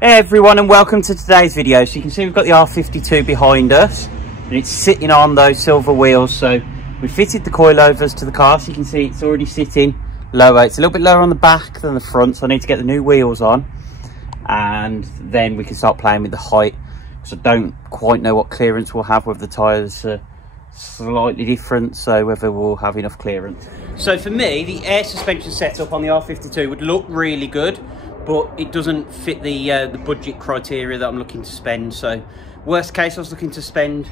Hey everyone, and welcome to today's video. So you can see we've got the R52 behind us and it's sitting on those silver wheels. So we fitted the coilovers to the car, so you can see it's already sitting lower. It's a little bit lower on the back than the front, so I need to get the new wheels on and then we can start playing with the height, because I don't quite know what clearance we'll have, whether the tyres are slightly different, so whether we'll have enough clearance. So for me, the air suspension setup on the R52 would look really good, but it doesn't fit the budget criteria that I'm looking to spend. So worst case, I was looking to spend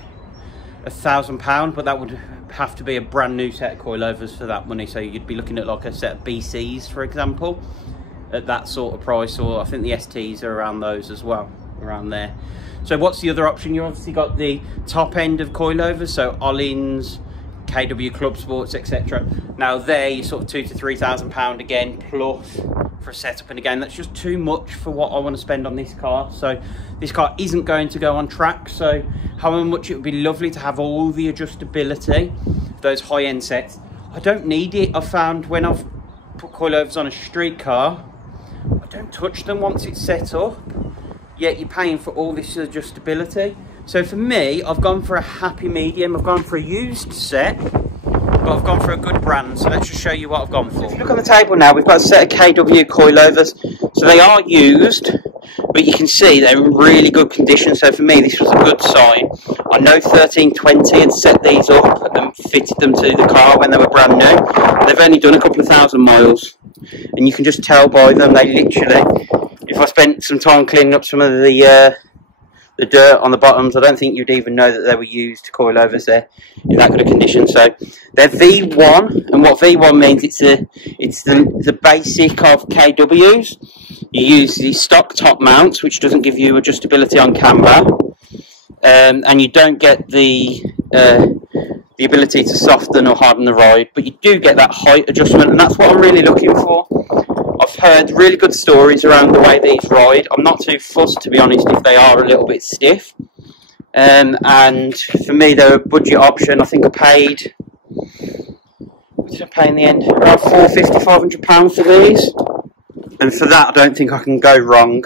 £1,000, but that would have to be a brand new set of coilovers for that money. So you'd be looking at like a set of BCs, for example, at that sort of price, or I think the STs are around those as well, around there. So what's the other option? You obviously got the top end of coilovers, so Ollins, KW Club Sports, etc. Now they're sort of £2,000 to £3,000 again, plus for a setup, and again that's just too much for what I want to spend on this car. So this car isn't going to go on track, so however much it would be lovely to have all the adjustability of those high-end sets, I don't need it. I've found when I've put coilovers on a street car, I don't touch them once it's set up, yet you're paying for all this adjustability. So for me, I've gone for a happy medium. I've gone for a used set, but I've gone for a good brand. So let's just show you what I've gone for. If you look on the table now, we've got a set of KW coilovers. So they are used, but you can see they're in really good condition. So for me, this was a good sign. I know 1320 had set these up and fitted them to the car when they were brand new. They've only done a couple of thousand miles, and you can just tell by them, they literally, if I spent some time cleaning up some of the dirt on the bottoms, I don't think you'd even know that they were used coilovers there in that good of condition. So they're V1, and what V1 means, it's the basic of KWs. You use the stock top mounts, which doesn't give you adjustability on camber, and you don't get the ability to soften or harden the ride, but you do get that height adjustment, and that's what I'm really looking for. I've heard really good stories around the way these ride. I'm not too fussed, to be honest, if they are a little bit stiff. And for me, they're a budget option. I think I paid, what did I pay in the end? Around £450, £500 for these. And for that, I don't think I can go wrong.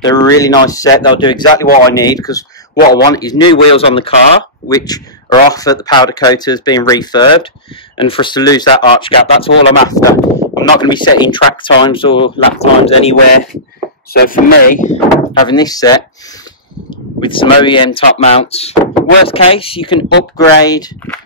They're a really nice set. They'll do exactly what I need, because what I want is new wheels on the car, which are off at the powder coaters being refurbed. And for us to lose that arch gap, that's all I'm after. I'm not going to be setting track times or lap times anywhere. So for me, having this set with some OEM top mounts, worst case you can upgrade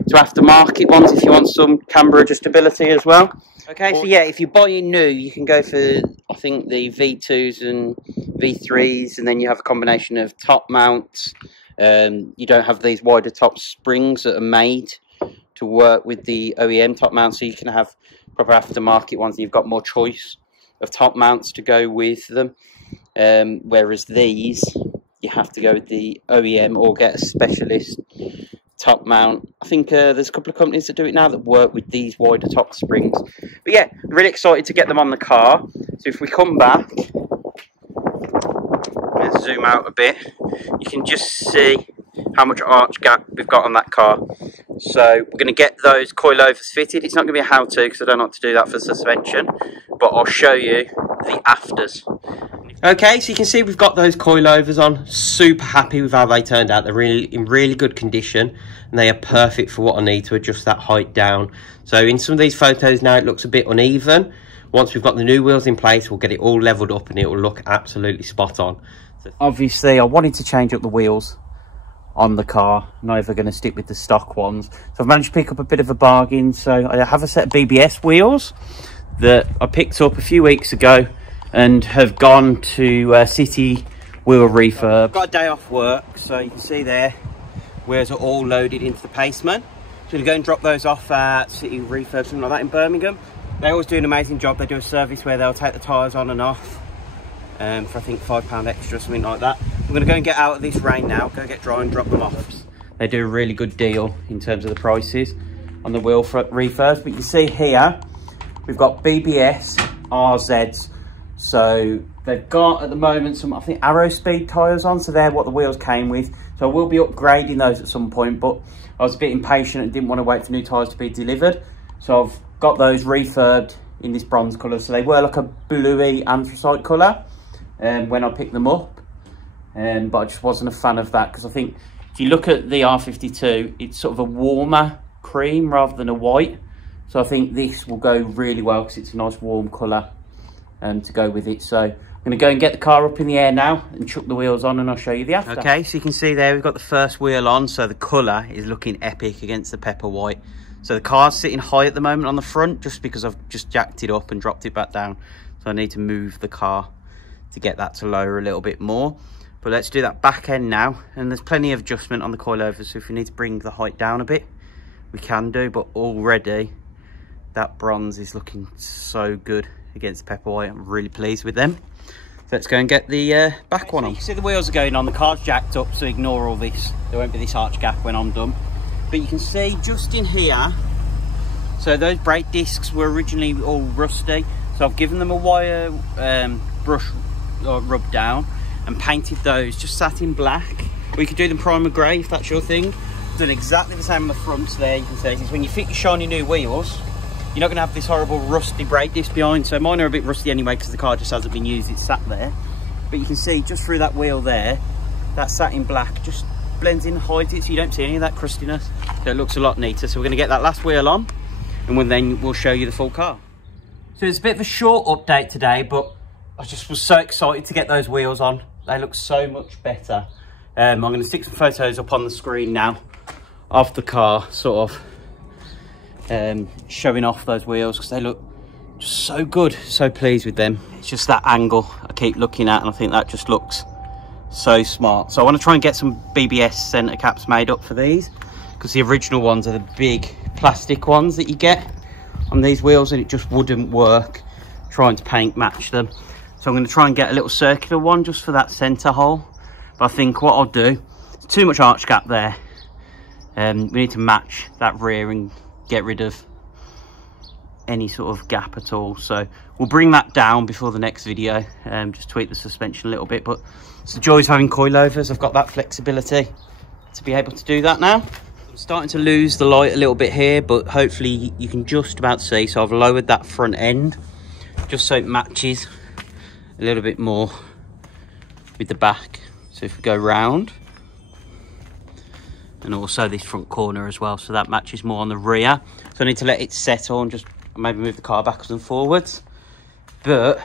to aftermarket ones if you want some camber adjustability as well. Okay, so yeah, if you're buying new, you can go for, I think, the V2s and V3s, and then you have a combination of top mounts. You don't have these wider top springs that are made to work with the OEM top mounts, so you can have proper aftermarket ones, and you've got more choice of top mounts to go with them. Whereas these, you have to go with the OEM or get a specialist top mount. I think there's a couple of companies that do it now that work with these wider top springs. But yeah, I'm really excited to get them on the car. So if we come back, let's zoom out a bit, you can just see how much arch gap we've got on that car. So we're going to get those coilovers fitted. It's not going to be a how-to, because I don't know how to do that for suspension, but I'll show you the afters. Okay, so you can see we've got those coilovers on. Super happy with how they turned out. They're in really good condition, and they are perfect for what I need to adjust that height down. So in some of these photos now, it looks a bit uneven. Once we've got the new wheels in place, we'll get it all leveled up and it will look absolutely spot on. So obviously, I wanted to change up the wheels on the car. I'm not ever going to stick with the stock ones, so I've managed to pick up a bit of a bargain. So I have a set of BBS wheels that I picked up a few weeks ago and have gone to City Wheel Refurb. I've got a day off work, so you can see there wheels are all loaded into the Paceman. So we'll go and drop those off at City Refurb, something like that, in Birmingham. They always do an amazing job. They do a service where they'll take the tyres on and off for I think £5 extra, something like that. I'm going to go and get out of this rain now, go get dry and drop them off. They do a really good deal in terms of the prices on the wheel refurbs. But you can see here, we've got BBS RZs. So they've got at the moment some, I think, Arrow Speed tyres on, so they're what the wheels came with. So I will be upgrading those at some point, but I was a bit impatient and didn't want to wait for new tyres to be delivered. So I've got those refurbed in this bronze colour. So they were like a bluey anthracite colour, when I picked them up, but I just wasn't a fan of that, because I think if you look at the R52, it's sort of a warmer cream rather than a white. So I think this will go really well because it's a nice warm colour to go with it. So I'm going to go and get the car up in the air now and chuck the wheels on, and I'll show you the after. Okay, so you can see there we've got the first wheel on, so the colour is looking epic against the pepper white. So the car's sitting high at the moment on the front just because I've just jacked it up and dropped it back down. So I need to move the car to get that to lower a little bit more. But let's do that back end now, and there's plenty of adjustment on the coilovers, so if we need to bring the height down a bit, we can do. But already that bronze is looking so good against the pepper white. I'm really pleased with them. So let's go and get the back one on. You can see the wheels are going on, the car's jacked up, so ignore all this. There won't be this arch gap when I'm done. But you can see just in here, so those brake discs were originally all rusty, so I've given them a wire brush rub down and painted those just satin black. Or you could do them primer grey if that's your thing. Done exactly the same on the fronts there. You can see is when you fit your shiny new wheels, you're not going to have this horrible rusty brake disc behind. So mine are a bit rusty anyway because the car just hasn't been used, it's sat there. But you can see just through that wheel there, that satin black just blends in, hides it, so you don't see any of that crustiness. So it looks a lot neater. So we're going to get that last wheel on, and then we'll show you the full car. So it's a bit of a short update today, but I just was so excited to get those wheels on. They look so much better. I'm going to stick some photos up on the screen now of the car, sort of showing off those wheels because they look just so good. So pleased with them. It's just that angle I keep looking at, and I think that just looks so smart. So I want to try and get some BBS centre caps made up for these, because the original ones are the big plastic ones that you get on these wheels, and it just wouldn't work trying to paint match them. So I'm going to try and get a little circular one just for that centre hole. But I think what I'll do, there's too much arch gap there. We need to match that rear and get rid of any sort of gap at all. So we'll bring that down before the next video, just tweak the suspension a little bit. But it's the joys of having coilovers. I've got that flexibility to be able to do that now. I'm starting to lose the light a little bit here, but hopefully you can just about see. So I've lowered that front end just so it matches a little bit more with the back. So if we go round, and also this front corner as well, so that matches more on the rear. So I need to let it settle and just maybe move the car backwards and forwards. But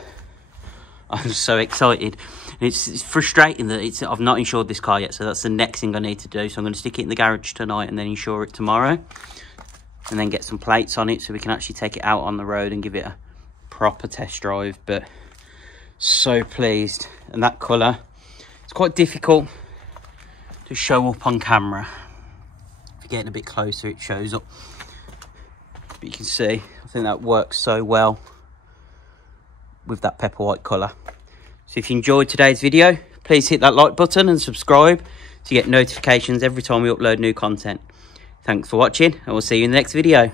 I'm so excited. It's frustrating that I've not insured this car yet, so that's the next thing I need to do. So I'm going to stick it in the garage tonight and then insure it tomorrow, and then get some plates on it so we can actually take it out on the road and give it a proper test drive. But so pleased. And that colour, it's quite difficult to show up on camera. If you're getting a bit closer, it shows up, but you can see I think that works so well with that pepper white colour. So if you enjoyed today's video, please hit that like button and subscribe to get notifications every time we upload new content. Thanks for watching, and we'll see you in the next video.